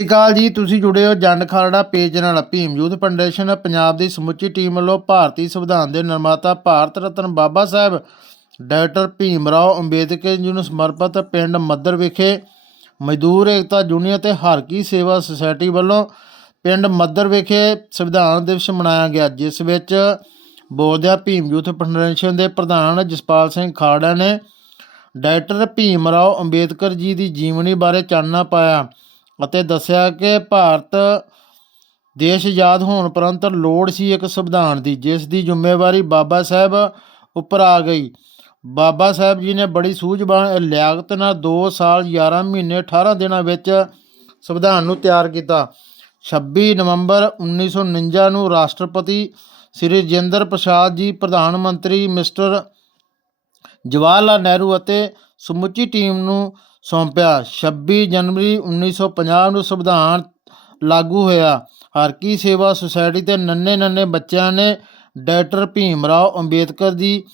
ਸਤਿ ਸ਼੍ਰੀ ਅਕਾਲ ਜੀ, ਤੁਸੀਂ ਜੁੜੇ ਹੋ ਜੰਡ ਖਾਲੜਾ ਪੇਜ ਨਾਲ ਭੀਮ ਯੂਥ ਫਾਊਂਡੇਸ਼ਨ ਪੰਜਾਬ ਦੀ ਸਮੁੱਚੀ ਟੀਮ ਵੱਲੋਂ ਭਾਰਤੀ ਸੰਵਿਧਾਨ ਦੇ ਨਿਰਮਾਤਾ ਭਾਰਤ ਰਤਨ ਬਾਬਾ ਸਾਹਿਬ, ਡਾਕਟਰ ਭੀਮ ਰਾਓ ਅੰਬੇਦਕਰ ਜੀ ਨੂੰ ਸਮਰਪਿਤ ਪਿੰਡ ਮੱਦਰ ਵਿਖੇ ਮਜ਼ਦੂਰ ਏਕਤਾ ਯੂਨੀਅਨ ਤੇ ਹਰਕੀ ਸੇਵਾ ਸੁਸਾਇਟੀ ਵੱਲੋਂ ਪਿੰਡ ਮੱਦਰ ਵਿਖੇ ਸੰਵਿਧਾਨ ਦਿਵਸ ਮਨਾਇਆ ਗਿਆ, ਜਿਸ ਵਿੱਚ ਬੋਲਦਿਆਂ ਭੀਮ ਯੂਥ ਫੈਡਰੇਸ਼ਨ ਦੇ ਪ੍ਰਧਾਨ ਜਸਪਾਲ ਸਿੰਘ ਖਾੜਾ ਨੇ ਡਾਕਟਰ ਭੀਮ ਰਾਓ ਅੰਬੇਦਕਰ ਜੀ ਦੀ ਜੀਵਨੀ ਬਾਰੇ ਚਾਨਣਾ ਪਾਇਆ। ਅਤੇ ਦੱਸਿਆ ਕਿ ਭਾਰਤ ਦੇਸ਼ ਆਜ਼ਾਦ ਹੋਣ ਉਪਰੰਤ ਲੋੜ ਸੀ ਇੱਕ ਸੰਵਿਧਾਨ ਦੀ, ਜਿਸ ਦੀ ਜ਼ਿੰਮੇਵਾਰੀ ਬਾਬਾ ਸਾਹਿਬ ਉੱਪਰ ਆ ਗਈ। ਬਾਬਾ ਸਾਹਿਬ ਜੀ ਨੇ ਬੜੀ ਸੂਝਵਾਨ ਲਿਆਕਤ ਨਾਲ 2 ਸਾਲ 11 ਮਹੀਨੇ 18 ਦਿਨਾਂ ਵਿੱਚ ਸੰਵਿਧਾਨ ਨੂੰ ਤਿਆਰ ਕੀਤਾ। 26 ਨਵੰਬਰ 1949 ਨੂੰ ਰਾਸ਼ਟਰਪਤੀ ਸ੍ਰੀ ਰਜਿੰਦਰ ਪ੍ਰਸਾਦ ਜੀ, ਪ੍ਰਧਾਨ ਮੰਤਰੀ ਮਿਸਟਰ ਜਵਾਹਰ ਲਾਲ ਨਹਿਰੂ ਅਤੇ ਸਮੁੱਚੀ ਟੀਮ ਨੂੰ ਸੌਂਪਿਆ। 26 ਜਨਵਰੀ 1950 ਨੂੰ ਸੰਵਿਧਾਨ ਲਾਗੂ ਹੋਇਆ। ਹਰਕੀ ਸੇਵਾ ਸੁਸਾਇਟੀ ਤੇ ਨੰਨੇ ਨੰਨੇ ਬੱਚਿਆਂ ਨੇ ਡਾਕਟਰ ਭੀਮ ਰਾਓ ਅੰਬੇਦਕਰ ਦੀ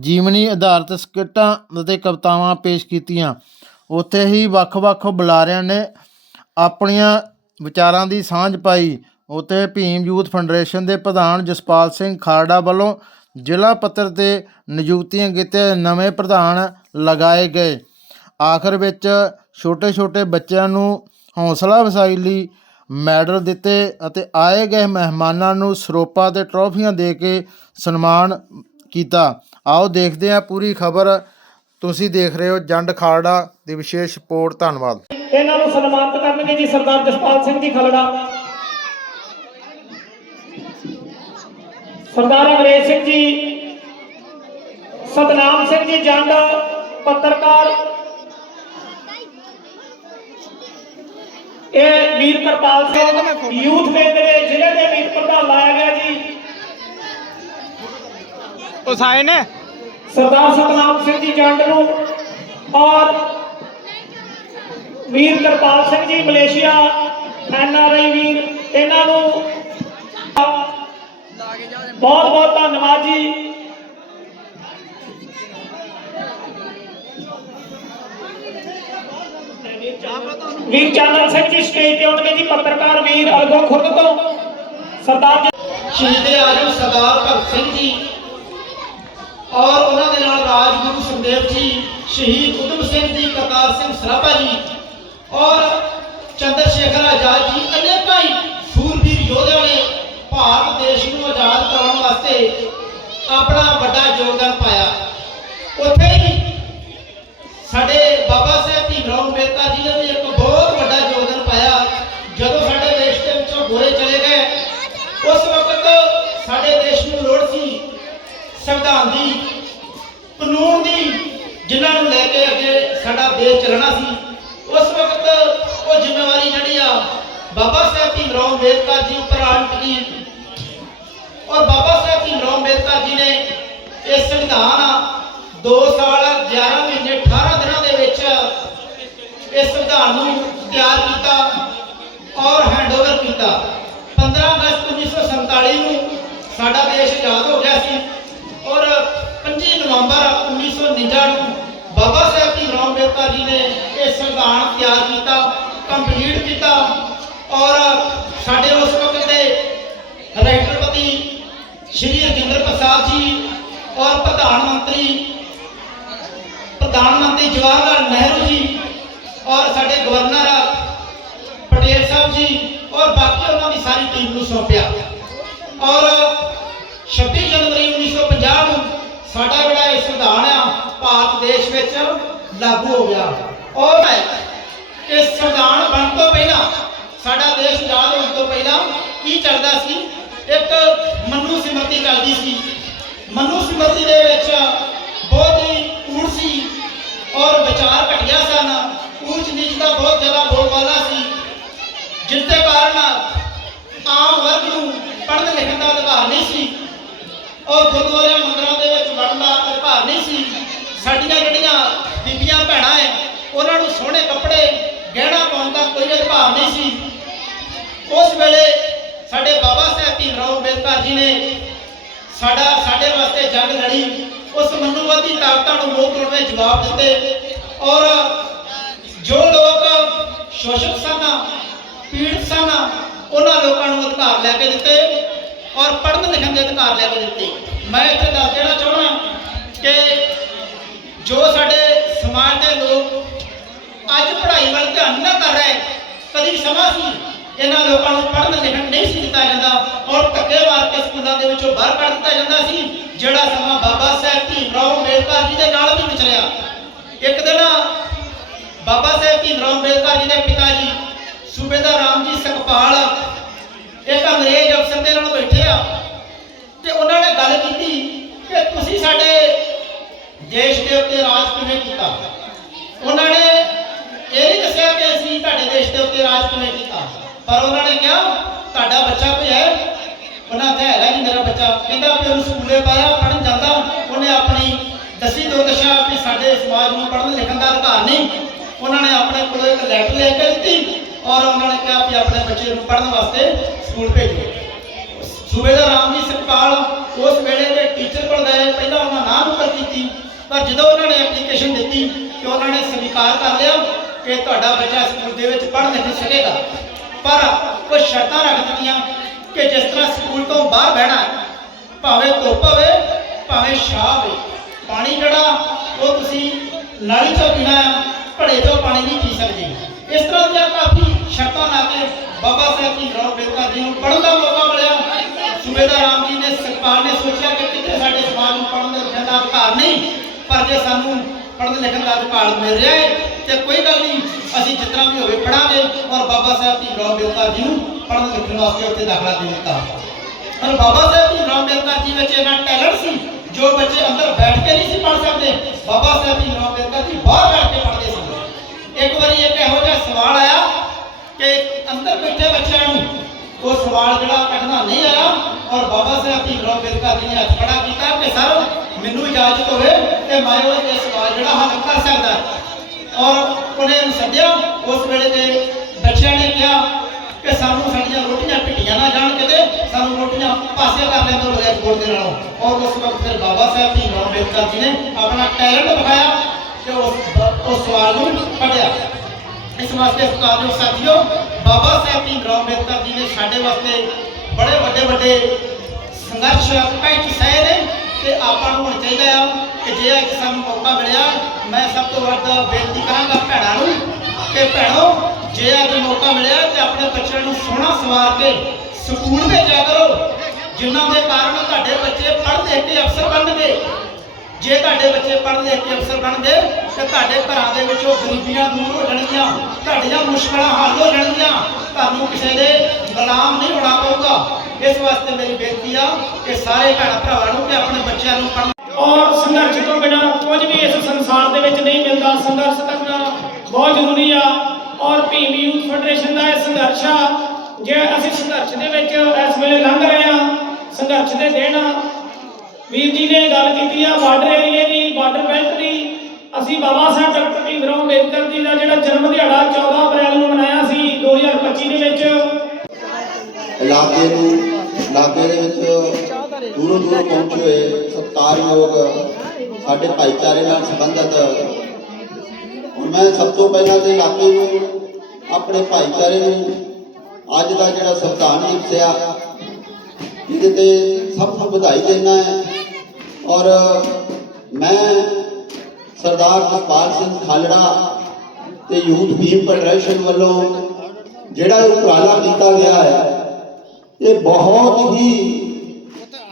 ਜੀਵਨੀ ਆਧਾਰਿਤ ਸਕਿੱਟਾਂ ਅਤੇ ਕਵਿਤਾਵਾਂ ਪੇਸ਼ ਕੀਤੀਆਂ। ਉੱਥੇ ਹੀ ਵੱਖ-ਵੱਖ ਬੁਲਾਰਿਆਂ ਨੇ ਆਪਣੀਆਂ ਵਿਚਾਰਾਂ ਦੀ ਸਾਂਝ ਪਾਈ। ਉੱਥੇ ਭੀਮ ਯੂਥ ਫੈਡਰੇਸ਼ਨ ਦੇ ਪ੍ਰਧਾਨ ਜਸਪਾਲ ਸਿੰਘ ਖਾਲੜਾ ਵੱਲੋਂ ਜ਼ਿਲ੍ਹਾ ਪੱਧਰ ਤੇ ਨਿਯੁਕਤੀਆਂ ਕੀਤੇ ਨਵੇਂ ਪ੍ਰਧਾਨ ਲਗਾਏ ਗਏ। ਆਖਰ ਵਿੱਚ ਛੋਟੇ-ਛੋਟੇ ਬੱਚਿਆਂ ਨੂੰ ਹੌਸਲਾ ਵਸਾਈ ਲਈ ਮੈਡਲ ਦਿੱਤੇ ਅਤੇ ਆਏ ਗਏ ਮਹਿਮਾਨਾਂ ਨੂੰ ਸਰੋਪਾ ਤੇ ਟਰੋਫੀਆਂ ਦੇ ਕੇ ਸਨਮਾਨ ਕੀਤਾ। ਆਓ ਦੇਖਦੇ ਹਾਂ ਪੂਰੀ ਖਬਰ। ਤੁਸੀਂ ਦੇਖ ਰਹੇ ਹੋ ਜੰਡ ਖਾਲੜਾ ਦੀ ਵਿਸ਼ੇਸ਼ ਰਿਪੋਰਟ। ਧੰਨਵਾਦ। ਇਹਨਾਂ ਨੂੰ ਸਨਮਾਨਿਤ ਕਰਨਗੇ ਜੀ ਸਰਦਾਰ ਜਸਪਾਲ ਸਿੰਘ ਜੀ ਖਲੜਾ। ਸਰਦਾਰ ਅੰਗਰੇਜ਼ ਸਿੰਘ ਜੀ ਸਤਨਾਮ ਸਿੰਘ ਜੀ ਜੰਡ ਪੱਤਰਕਾਰ। ਇਹ ਵੀਰ ਕਿਰਪਾਲ ਸਿੰਘ ਯੂਥ ਦੇ ਦੇ ਜ਼ਿਲ੍ਹੇ ਦੇ ਮੀਤ ਪ੍ਰਧਾਨ ਲਾਇਆ ਗਿਆ ਜੀ। ਉਸ ਆਏ ਨੇ? ਸਰਦਾਰ ਸਤਨਾਮ ਸਿੰਘ ਜੀ ਜੰਡ ਨੂੰ ਔਰ ਵੀਰ Kirpal Singh ji Malaysia N R I ਵੀਰ ਇਹਨਾਂ ਨੂੰ ਬਹੁਤ ਬਹੁਤ ਧੰਨਵਾਦ ਜੀ ਵੀਰ ਚੰਦਨ ਸਿੰਘ ਜੀ ਸਟੇਜ ਤੇ ਆਉਣਗੇ ਜੀ ਪੱਤਰਕਾਰ ਵੀਰ ਅਲਗੋ ਖੁਰਦ ਤੋਂ ਸਰਦਾਰ ਜੀ- ਸ਼ਹੀਦ ਆਜਮ ਸਰਦਾਰ ਭਗਤ ਸਿੰਘ ਜੀ ਔਰ ਉਹਨਾਂ ਦੇ ਨਾਲ ਰਾਜਗੁਰੂ ਸੁਖਦੇਵ ਜੀ ਸ਼ਹੀਦ ਉਦਮ ਸਿੰਘ ਜੀ ਕਰਤਾਰ ਸਿੰਘ ਸਰਾਭਾ ਜੀ ਔਰ ਚੰਦਰ ਸ਼ੇਖਰ ਆਜ਼ਾਦ ਜੀ ਅਨੇਕਾਂ ਹੀ ਸੂਰਬੀਰ ਯੋਧਿਆਂ ਨੇ ਭਾਰਤ ਦੇਸ਼ ਨੂੰ ਆਜ਼ਾਦ ਕਰਾਉਣ ਵਾਸਤੇ ਆਪਣਾ ਵੱਡਾ ਯੋਗਦਾਨ ਪਾਇਆ ਉੱਥੇ ਹੀ ਸਾਡੇ ਬਾਬਾ ਸਾਹਿਬ ਭੀਮਰਾਓ ਅੰਬੇਦਕਰ ਜੀ ਨੇ ਵੀ ਇੱਕ ਬਹੁਤ ਵੱਡਾ ਯੋਗਦਾਨ ਪਾਇਆ ਜਦੋਂ ਸਾਡੇ ਦੇਸ਼ ਦੇ ਵਿੱਚੋਂ ਗੋਰੇ ਚਲੇ ਗਏ ਉਸ ਵਕਤ ਸਾਡੇ ਦੇਸ਼ ਨੂੰ ਲੋੜ ਸੀ ਸੰਵਿਧਾਨ ਦੀ, ਕਾਨੂੰਨ ਦੀ, ਜਿਨ੍ਹਾਂ ਨੂੰ ਲੈ ਕੇ ਅੱਗੇ ਸਾਡਾ ਦੇਸ਼ ਚੱਲਣਾ ਸੀ, ਉਸ ਵਕਤ ਉਹ ਜ਼ਿੰਮੇਵਾਰੀ ਜਿਹੜੀ ਆ, ਬਾਬਾ ਸਾਹਿਬ ਭੀਮਰਾਓ ਅੰਬੇਦਕਰ ਜੀ ਉੱਪਰ ਆਣ ਔਰ ਬਾਬਾ ਸਾਹਿਬ ਭੀਮਰਾਓ ਅੰਬੇਦਕਰ ਜੀ ਨੇ ਇਹ ਸੰਵਿਧਾਨ 2 ਸਾਲ 11 ਮਹੀਨੇ 18 ਦਿਨਾਂ ਦੇ ਵਿੱਚ ਇਸ ਸੰਵਿਧਾਨ ਨੂੰ ਤਿਆਰ ਕੀਤਾ ਔਰ ਹੈਂਡਓਵਰ ਕੀਤਾ। 15 ਅਗਸਤ 1947 ਨੂੰ ਸਾਡਾ ਦੇਸ਼ ਆਜ਼ਾਦ ਹੋ ਗਿਆ ਸੀ। ਨਵੰਬਰ 1949 ਨੂੰ ਬਾਬਾ ਸਾਹਿਬ ਭੀਮਰਾਓ ਅੰਬੇਦਕਰ ਜੀ ਨੇ ਇਹ ਸੰਵਿਧਾਨ ਤਿਆਰ ਕੀਤਾ ਕੰਪਲੀਟ ਕੀਤਾ ਔਰ ਸਾਡੇ ਉਸ ਵਕਤ ਦੇ ਰਾਸ਼ਟਰਪਤੀ ਸ਼੍ਰੀ ਰਜਿੰਦਰ ਪ੍ਰਸਾਦ ਜੀ ਔਰ ਪ੍ਰਧਾਨ ਮੰਤਰੀ ਪ੍ਰਧਾਨ ਮੰਤਰੀ ਜਵਾਹਰ ਲਾਲ ਨਹਿਰੂ ਜੀ ਔਰ ਸਾਡੇ ਗਵਰਨਰ ਪਟੇਲ ਸਾਹਿਬ ਜੀ ਔਰ ਬਾਕੀ ਉਹਨਾਂ ਦੀ ਸਾਰੀ ਟੀਮ ਨੂੰ ਸੌਂਪਿਆ। ਔਰ 26 ਜਨਵਰੀ 1950 ਨੂੰ ਸਾਡਾ ਜਿਹੜਾ ਇਹ ਸੰਵਿਧਾਨ ਆ ਭਾਰਤ ਦੇਸ਼ ਵਿੱਚ ਲਾਗੂ ਹੋ ਗਿਆ। ਔਰ ਇਸ ਸੰਵਿਧਾਨ ਬਣਨ ਤੋਂ ਪਹਿਲਾਂ, ਸਾਡਾ ਦੇਸ਼ ਆਜ਼ਾਦ ਹੋਣ ਤੋਂ ਪਹਿਲਾਂ ਕੀ ਚੱਲਦਾ ਸੀ? ਇੱਕ ਮਨੂ ਸਿਮਰਤੀ ਚੱਲਦੀ ਸੀ। ਮਨੂ ਸਿਮਰਤੀ ਦੇ ਵਿੱਚ ਬਹੁਤ ਹੀ ਕੂੜ ਸੀ ਔਰ ਵਿਚਾਰ ਘਟੀਆ ਸਨ। ਊਚ ਨੀਚ ਦਾ ਬਹੁਤ ਜ਼ਿਆਦਾ ਬੋਲਬਾਲਾ ਸੀ, ਜਿਸ ਦੇ ਕਾਰਨ ਆਮ ਵਰਗ ਨੂੰ ਪੜ੍ਹਨ ਲਿਖਣ ਦਾ ਅਧਿਕਾਰ ਨਹੀਂ ਸੀ। ਔਰ ਗੁਰਦੁਆਰੇ ਮੰਦਰਾਂ ਦੇ ਵਿੱਚ ਵੜਨ ਦਾ ਅਧਿਕਾਰ ਨਹੀਂ ਸੀ ਸਾਡੀਆਂ ਜਿਹੜੀਆਂ ਬੀਬੀਆਂ ਭੈਣਾਂ ਹੈ ਉਹਨਾਂ ਨੂੰ ਸੋਹਣੇ ਕੱਪੜੇ, ਗਹਿਣਾ ਪਾਉਣ ਦਾ ਕੋਈ ਅਧਿਕਾਰ ਨਹੀਂ ਸੀ। ਉਸ ਵੇਲੇ ਸਾਡੇ ਬਾਬਾ ਸਾਹਿਬ ਭੀਮਰਾਓ ਅੰਬੇਦਕਰ ਜੀ ਨੇ ਸਾਡਾ, ਸਾਡੇ ਵਾਸਤੇ ਜੰਗ ਲੜੀ। ਉਸ ਮਨੁਵਾਦੀ ਤਾਕਤਾਂ ਨੂੰ ਮੋਹ ਤੋੜਵੇਂ ਜਵਾਬ ਦਿੱਤੇ। ਔਰ ਜੋ ਲੋਕ ਸ਼ੋਸ਼ਕ ਸਨ, ਪੀੜਤ ਸਨ, ਉਹਨਾਂ ਲੋਕਾਂ ਨੂੰ ਅਧਿਕਾਰ ਲੈ ਕੇ ਦਿੱਤੇ ਔਰ ਪੜ੍ਹਨ ਲਿਖਣ ਦੇ ਅਧਿਕਾਰ ਲੈ ਕੇ ਦਿੱਤੇ। ਮੈਂ ਇੱਥੇ ਦੱਸ ਦੇਣਾ ਚਾਹੁੰਦਾ ਕਿ ਜੋ ਸਾਡੇ ਸਮਾਜ ਦੇ ਲੋਕ ਅੱਜ ਪੜ੍ਹਾਈ ਵੱਲ ਧਿਆਨ ਨਾ ਕਰ ਰਹੇ। ਕਦੀ ਸਮਾਂ ਸੀ, ਇਹਨਾਂ ਲੋਕਾਂ ਨੂੰ ਪੜ੍ਹਨ ਲਿਖਣ ਨਹੀਂ ਸੀ ਦਿੱਤਾ ਜਾਂਦਾ ਔਰ ਧੱਕੇ ਮਾਰ ਕੇ ਸਕੂਲਾਂ ਦੇ ਵਿੱਚੋਂ ਬਾਹਰ ਕੱਢ ਦਿੱਤਾ ਜਾਂਦਾ ਸੀ, ਜਿਹੜਾ ਸਮਾਂ ਬਾਬਾ ਸਾਹਿਬ ਭੀਮਰਾਓ ਅੰਬੇਦਕਰ ਜੀ ਦੇ ਨਾਲ ਵੀ ਵਿਚਰਿਆ ਇੱਕ ਦਿਨ ਬਾਬਾ ਸਾਹਿਬ ਭੀਮ ਭੀਮਰਾਓ ਅੰਬੇਦਕਰ ਜੀ ਦੇ ਪਿਤਾ ਜੀ ਸੂਬੇਦਾਰ ਰਾਮ ਜੀ ਸੁਖਪਾਲ ਇੱਕ ਅੰਗਰੇਜ਼ ਅਫਸਰ ਦੇ ਨਾਲ ਬੈਠੇ ਆ ਤੇ ਉਹਨਾਂ ਨੇ ਗੱਲ ਕੀਤੀ ਕਿ ਤੁਸੀਂ ਸਾਡੇ ਦੇਸ਼ ਦੇ ਉੱਤੇ ਰਾਜ ਕਿਵੇਂ ਕੀਤਾ? ਉਹਨਾਂ ਨੇ ਪਰ ਉਹਨਾਂ ਨੇ ਕਿਹਾ, ਤੁਹਾਡਾ ਬੱਚਾ ਕੋਈ ਹੈ? ਉਹਨਾਂ ਤੇ ਹੈਗਾ ਜੀ ਮੇਰਾ ਬੱਚਾ। ਕਹਿੰਦਾ ਵੀ ਉਹਨੂੰ ਸਕੂਲੇ ਪਾਇਆ ਪੜਨ ਜਾਂਦਾ। ਉਹਨੇ ਆਪਣੀ ਦਸੀ ਦੋ ਦਸ਼ਾ ਵੀ ਸਾਡੇ ਸਮਾਜ ਨੂੰ ਪੜਨ ਲਿਖਣ ਦਾ ਅਧਿਕਾਰ ਨਹੀਂ। ਉਹਨਾਂ ਨੇ ਆਪਣੇ ਕੋਲ ਇੱਕ ਲੈਟਰ ਲੈ ਕੇ ਦਿੱਤੀ ਔਰ ਉਹਨਾਂ ਨੇ ਕਿਹਾ ਵੀ ਆਪਣੇ ਬੱਚੇ ਨੂੰ ਪੜਨ ਵਾਸਤੇ ਸਕੂਲ ਭੇਜੋ। ਸੂਬੇਦਾਰ ਰਾਮ ਜੀ ਸੁਖਪਾਲ ਉਸ ਵੇਲੇ ਦੇ ਟੀਚਰ ਕੋਲ ਗਏ। ਪਹਿਲਾਂ ਉਹਨਾਂ ਨਾਮ ਨੁਕਰ ਕੀਤੀ, ਪਰ ਜਦੋਂ ਉਹਨਾਂ ਨੇ ਐਪਲੀਕੇਸ਼ਨ ਦਿੱਤੀ ਕਿ ਉਹਨਾਂ ਨੇ ਸਵੀਕਾਰ ਕਰ ਲਿਆ ਕਿ ਤੁਹਾਡਾ ਬੱਚਾ ਸਕੂਲ ਦੇ ਵਿੱਚ ਪੜ੍ਹ ਨਹੀਂ ਸਕੇਗਾ। ਪਰ ਕੁਝ ਸ਼ਰਤਾਂ ਰੱਖ ਦਿੱਤੀਆਂ ਕਿ ਜਿਸ ਤਰ੍ਹਾਂ ਸਕੂਲ ਤੋਂ ਬਾਹਰ ਬਹਿਣਾ ਭਾਵੇਂ ਧੁੱਪ ਹੋਵੇ, ਭਾਵੇਂ ਛਾਂ ਹੋਵੇ, ਪਾਣੀ ਜਿਹੜਾ, ਉਹ ਤੁਸੀਂ ਨਾਲੀ ਚੋਂ ਪੀਣਾ ਘੜੇ ਚੋਂ ਪਾਣੀ ਨਹੀਂ ਪੀ ਸਕਦੇ। ਇਸ ਤਰ੍ਹਾਂ ਦੀਆਂ ਕਾਫੀ ਸ਼ਰਤਾਂ ਲਾ ਕੇ ਬਾਬਾ ਸਾਹਿਬ ਜੀ ਰਾਓ ਅੰਬੇਦਕਰ ਜੀ ਨੂੰ ਪੜ੍ਹਨ ਦਾ ਮੌਕਾ ਮਿਲਿਆ। ਸੂਬੇਦਾਰ ਰਾਮ ਜੀ ਨੇ, ਸਰਕਾਰ ਨੇ ਸੋਚਿਆ ਕਿ ਕਿਤੇ ਸਾਡੇ ਸਮਾਜ ਨੂੰ ਪੜ੍ਹਨ ਦੇ ਲਿਖਣ ਦਾ ਅਧਿਕਾਰ ਨਹੀਂ, ਪਰ ਜੇ ਸਾਨੂੰ ਪੜ੍ਹਨ ਲਿਖਣ ਦਾ ਅਧਿਕਾਰ ਮਿਲ ਰਿਹਾ ਹੈ, ਤੇ ਕੋਈ ਗੱਲ ਨਹੀਂ। ਅਸੀਂ ਜਿਸ ਤਰ੍ਹਾਂ ਵੀ ਹੋਵੇ ਪੜਾਂਗੇ ਔਰ ਬਾਬਾ ਸਾਹਿਬ ਦੀ ਰਾਓ ਅੰਬੇਦਕਰ ਜੀ ਨੂੰ ਪੜ੍ਹਨ ਲਿਖਣ ਵਾਸਤੇ ਉੱਥੇ ਦਾਖਲਾ ਦੇ ਦਿੱਤਾ। ਪਰ ਬਾਬਾ ਸਾਹਿਬ ਜੀ ਰਾਓ ਅੰਬੇਦਕਰ ਜੀ ਵਿੱਚ ਇਹਨਾਂ ਟੈਲੈਂਟ ਸੀ, ਜੋ ਬੱਚੇ ਅੰਦਰ ਬੈਠ ਕੇ ਨਹੀਂ ਸੀ ਪੜ੍ਹ ਸਕਦੇ, ਬਾਬਾ ਸਾਹਿਬ ਜੀ ਰਾਓ ਅੰਬੇਦਕਰ ਜੀ ਬਾਹਰ ਬੈਠ ਕੇ ਪੜ੍ਹਦੇ ਸੀ ਇੱਕ ਵਾਰੀ ਇੱਕ ਇਹੋ ਜਿਹਾ ਸਵਾਲ ਆਇਆ ਕਿ ਅੰਦਰ ਬੈਠੇ ਬੱਚਿਆਂ ਨੂੰ ਉਹ ਸਵਾਲ ਜਿਹੜਾ ਕੱਢਣਾ ਨਹੀਂ ਆਇਆ ਔਰ ਬਾਬਾ ਸਾਹਿਬ ਦੀ ਰਾਓ ਅੰਬੇਦਕਰ ਜੀ ਨੇ ਹੱਥ ਖੜਾ ਕੀਤਾ ਕਿ ਸਰ, ਮੈਨੂੰ ਇਜਾਜ਼ਤ ਹੋਵੇ ਤੇ ਮੈਂ ਉਹ ਇਹ ਸਵਾਲ ਜਿਹੜਾ ਹੱਲ ਕਰ ਸਕਦਾ। ਔਰ ਉਹਨੇ ਸੱਦਿਆ। ਉਸ ਵੇਲੇ ਦੇ ਬੱਚਿਆਂ ਨੇ ਕਿਹਾ ਕਿ ਸਾਨੂੰ ਸਾਡੀਆਂ ਰੋਟੀਆਂ ਪਿੱਟੀਆਂ ਨਾ ਜਾਣ ਕਿਤੇ, ਸਾਨੂੰ ਰੋਟੀਆਂ ਪਾਸੇ ਕਰ ਲੈਣ ਤੋਂ ਬਗੈਰ ਗੋਲ ਦੇ ਨਾਲੋਂ। ਔਰ ਉਸ ਵਕਤ ਫਿਰ ਬਾਬਾ ਸਾਹਿਬ ਜੀ ਰਾਓ ਅੰਬੇਦਕਰ ਜੀ ਨੇ ਆਪਣਾ ਟੈਲੈਂਟ ਦਿਖਾਇਆ ਕਿ ਉਸ ਉਸ ਸਵਾਲ ਨੂੰ ਪੜਿਆ ਇਸ ਵਾਸਤੇ ਸਤਿਕਾਰਯੋਗ ਸਾਥੀਓ, ਬਾਬਾ ਸਾਹਿਬ ਜੀ ਰਾਓ ਅੰਬੇਦਕਰ ਜੀ ਨੇ ਸਾਡੇ ਵਾਸਤੇ ਬੜੇ ਵੱਡੇ ਵੱਡੇ ਸੰਘਰਸ਼ ਪੈਂਚ ਸਹਿ ਨੇ ਤੇ ਆਪਾਂ ਨੂੰ ਹੁਣ ਚਾਹੀਦਾ ਆ ਕਿ ਜੇ ਇੱਕ ਸਾਨੂੰ ਮੌਕਾ ਮਿਲਿਆ, ਮੈਂ ਸਭ ਤੋਂ ਵੱਧ ਬੇਨਤੀ ਕਰਾਂਗਾ ਭੈਣਾਂ ਨੂੰ ਕਿ ਭੈਣੋ, ਜੇ ਅੱਜ ਮੌਕਾ ਮਿਲਿਆ ਤੇ ਆਪਣੇ ਬੱਚਿਆਂ ਨੂੰ ਸੋਹਣਾ ਸਵਾਰ ਕੇ ਸਕੂਲ ਭੇਜਿਆ ਕਰੋ, ਜਿਨ੍ਹਾਂ ਦੇ ਕਾਰਨ ਤੁਹਾਡੇ ਬੱਚੇ ਪੜ੍ਹ ਲਿਖ ਕੇ ਅਫਸਰ ਬਣਨਗੇ। ਜੇ ਤੁਹਾਡੇ ਬੱਚੇ ਪੜ੍ਹ ਲਿਖ ਕੇ ਅਫਸਰ ਬਣਦੇ ਤੇ ਤੁਹਾਡੇ ਘਰਾਂ ਦੇ ਵਿੱਚੋਂ ਗਰੀਬੀਆਂ ਦੂਰ ਹੋ ਜਾਣਗੀਆਂ, ਤੁਹਾਡੀਆਂ ਮੁਸ਼ਕਲਾਂ ਹੱਲ ਹੋ ਜਾਣਗੀਆਂ। ਤੁਹਾਨੂੰ ਕਿਸੇ ਦੇ ਗੁਲਾਮ ਨਹੀਂ ਹੋਣਾ ਪਊਗਾ। ਇਸ ਵਾਸਤੇ ਮੇਰੀ ਬੇਨਤੀ ਆ ਕਿ ਸਾਰੇ ਭੈਣ ਭਰਾਵਾਂ ਨੂੰ ਕਿ ਆਪਣੇ ਬੱਚਿਆਂ ਨੂੰ ਪੜ੍ਹਨ ਔਰ ਸੰਘਰਸ਼ ਤੋਂ ਬਿਨਾਂ ਕੁਝ ਵੀ ਇਸ ਸੰਸਾਰ ਦੇ ਵਿੱਚ ਨਹੀਂ ਮਿਲਦਾ। ਸੰਘਰਸ਼ ਕਰਨਾ ਬਹੁਤ ਜ਼ਰੂਰੀ ਆ। ਔਰ ਭੀਮ ਯੂਥ ਫੈਡਰੇਸ਼ਨ ਦਾ ਇਹ ਸੰਘਰਸ਼ ਆ ਜੇ ਅਸੀਂ ਸੰਘਰਸ਼ ਦੇ ਵਿੱਚ ਇਸ ਵੇਲੇ ਲੰਘ ਰਹੇ ਆ ਸੰਘਰਸ਼ ਦੇ ਦਿਨ, ਵੀਰ ਜੀ ਨੇ ਗੱਲ ਕੀਤੀ ਆ ਬਾਰਡਰ ਏਰੀਏ ਦੀ, ਬਾਰਡਰ ਬੈਲਟ ਦੀ। ਅਸੀਂ ਬਾਬਾ ਸਾਹਿਬ ਡਾਕਟਰ ਭੀਮ ਰਾਓ ਅੰਬੇਦਕਰ ਜੀ ਦਾ ਜਿਹੜਾ ਜਨਮ ਦਿਹਾੜਾ 14 ਅਪ੍ਰੈਲ ਨੂੰ ਮਨਾਇਆ ਸੀ 2025 ਦੇ ਵਿੱਚ। ਇਲਾਕੇ ਨੂੰ, ਇਲਾਕੇ ਦੇ ਵਿੱਚ ਦੂਰੋਂ ਦੂਰੋਂ ਪਹੁੰਚੇ ਹੋਏ ਸਤਿਕਾਰਯੋਗ ਸਾਡੇ ਭਾਈਚਾਰੇ ਨਾਲ ਸੰਬੰਧਿਤ। ਹੁਣ ਮੈਂ ਸਭ ਤੋਂ ਪਹਿਲਾਂ ਤੇ ਇਲਾਕੇ ਨੂੰ, ਆਪਣੇ ਭਾਈਚਾਰੇ ਨੂੰ ਅੱਜ ਦਾ ਜਿਹੜਾ ਸੰਵਿਧਾਨ ਦਿਵਸ ਆ ਇਹਦੇ ਤੇ ਸਭ ਨੂੰ ਵਧਾਈ ਦੇਣਾ ਹੈ। ਔਰ ਮੈਂ ਸਰਦਾਰ ਜਸਪਾਲ ਸਿੰਘ ਖਾਲੜਾ ਤੇ ਯੂਥ ਭੀਮ ਫੈਡਰੇਸ਼ਨ ਵੱਲੋਂ ਜਿਹੜਾ ਇਹ ਉਪਰਾਲਾ ਕੀਤਾ ਗਿਆ ਹੈ, ਇਹ ਬਹੁਤ ਹੀ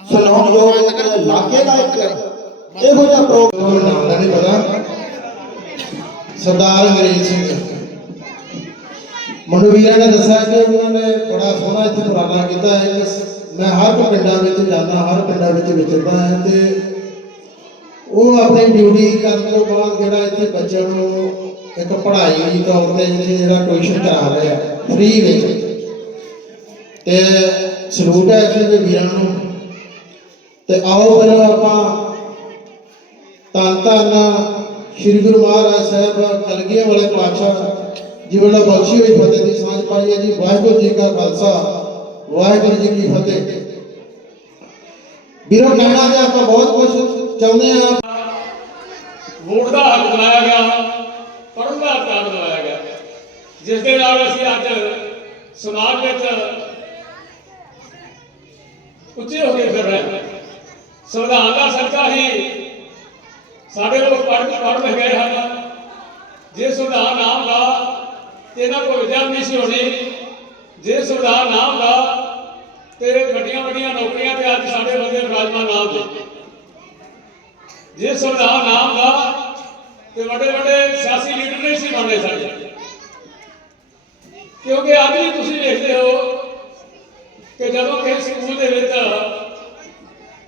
ਤੇ ਲਾਗੇ ਦਾ ਇੱਕ ਇਹੋ ਜਿਹਾ ਪ੍ਰੋਗਰਾਮ ਮੈਨੂੰ ਨਾਮ ਦਾ ਨਹੀਂ ਪਤਾ। ਸਰਦਾਰ ਅੰਗਰੇਜ਼ ਸਿੰਘ। ਵੀਰਾਂ ਨੇ ਦੱਸਿਆ ਕਿ ਉਹਨਾਂ ਨੇ ਬੜਾ ਸੋਹਣਾ ਇੱਥੇ ਉਪਰਾਲਾ ਕੀਤਾ ਹੈ। ਮੈਂ ਹਰ ਪਿੰਡਾਂ ਵਿੱਚ ਜਾਂਦਾ ਹਰ ਪਿੰਡਾਂ ਵਿੱਚ ਵਿਚਰਦਾ ਹਾਂ ਤੇ ਉਹ ਆਪਣੀ ਡਿਊਟੀ ਕਰਨ ਤੋਂ ਬਾਅਦ ਜਿਹੜਾ ਇੱਥੇ ਬੱਚਿਆਂ ਨੂੰ ਇੱਕ ਪੜ੍ਹਾਈ ਦੀ ਤੌਰ ਤੇ ਇੱਥੇ ਜਿਹੜਾ ਟਿਊਸ਼ਨ ਕਰਾ ਰਹੇ ਫ੍ਰੀ ਵਿੱਚ। ਤੇ ਸਲੂਟ ਹੈ ਇੱਥੇ ਦੇ ਵੀਰਾਂ ਨੂੰ। ਤੇ ਆਓ ਪਹਿਲਾਂ ਆਪਾਂ ਧੰਨ ਧੰਨ ਸ੍ਰੀ ਗੁਰੂ ਮਹਾਰਾਜ ਸਾਹਿਬ ਕਲਗੀਆਂ ਵਾਲੇ ਪਾਤਸ਼ਾਹ ਜੀ ਵੱਲੋਂ ਬਖਸ਼ੀ ਹੋਈ ਫਤਿਹ ਦੀ ਸਾਂਝ ਪਾਈ ਹੈ ਜੀ। ਵਾਹਿਗੁਰੂ ਜੀ ਕਾ ਖਾਲਸਾ, ਵਾਹਿਗੁਰੂ ਜੀ ਕੀ ਫਤਿਹ। ਵੀਰੋ ਕਹਿਣਾ ਤੇ ਆਪਾਂ ਬਹੁਤ ਕੁਝ ਚਾਹੁੰਦੇ ਆ ਵੋਟ ਦਾ ਹੱਕ ਦਿਲਾਇਆ ਗਿਆ, ਪੜ੍ਹਨ ਦਾ ਅਧਿਕਾਰ ਦਿਲਾਇਆ ਗਿਆ। ਜਿਸ ਦੇ ਨਾਲ ਅਸੀਂ ਅੱਜ ਸਮਾਜ ਵਿੱਚ ਉੱਚੇ ਹੋ ਕੇ ਫਿਰ ਰਹੇ ਸੰਵਿਧਾਨ ਦਾ ਸਦਕਾ ਹੀ ਸਾਡੇ ਲੋਕ ਪੜ੍ਹ ਪੜ੍ਹ ਲਿਖ ਗਏ ਹਨ। ਜੇ ਸੰਵਿਧਾਨ ਨਾ ਹੁੰਦਾ ਤੇ ਇਹਨਾਂ ਕੋਲ ਵਿਦਿਆ ਨਹੀਂ ਸੀ ਹੋਣੀ। ਜੇ ਸੰਵਿਧਾਨ ਨਾ ਹੁੰਦਾ ਤੇ ਵੱਡੀਆਂ ਵੱਡੀਆਂ ਨੌਕਰੀਆਂ ਤੇ ਅੱਜ ਸਾਡੇ ਬੰਦੇ ਵਿਰਾਜਮਾਨ ਨਾ ਹੁੰਦੇ। ਜੇ ਸੰਵਿਧਾਨ ਨਾ ਹੁੰਦਾ ਤੇ ਵੱਡੇ ਵੱਡੇ ਸਿਆਸੀ ਲੀਡਰ ਨਹੀਂ ਸੀ ਬਣਦੇ ਸਾਡੇ। ਕਿਉਂਕਿ ਅੱਜ ਵੀ ਤੁਸੀਂ ਵੇਖਦੇ ਹੋ ਕਿ ਜਦੋਂ ਕਿਸੇ ਸਕੂਲ ਦੇ ਵਿੱਚ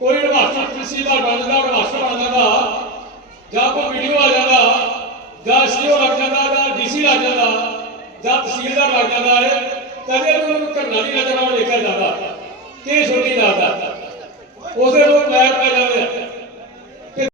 ਕੋਈ ਮਾਸਟਰ ਪ੍ਰਿੰਸੀਪਲ ਬਣ ਜਾਂਦਾ ਮਾਸਟਰ ਬਣ ਜਾਂਦਾ ਜਾਂ ਕੋਈ ਵੀਡੀਓ ਆ ਜਾਂਦਾ, ਜਾਂ ਐਸਡੀਓ ਲੱਗ ਜਾਂਦਾ, ਜਾਂ ਡੀਸੀ ਲੱਗ ਜਾਂਦਾ, ਜਾਂ ਤਹਿਸੀਲਦਾਰ ਲੱਗ ਜਾਂਦਾ ਹੈ ਕਦੇ ਉਹਨੂੰ ਘਰਨਾ ਦੀ ਨਜ਼ਰ ਨਾਲ ਦੇਖਿਆ ਜਾਂਦਾ ਕਿ ਛੋਟੀ ਲੱਗਦਾ ਉਸੇ ਨੂੰ ਮੈਪ ਪੈ ਜਾਂਦੇ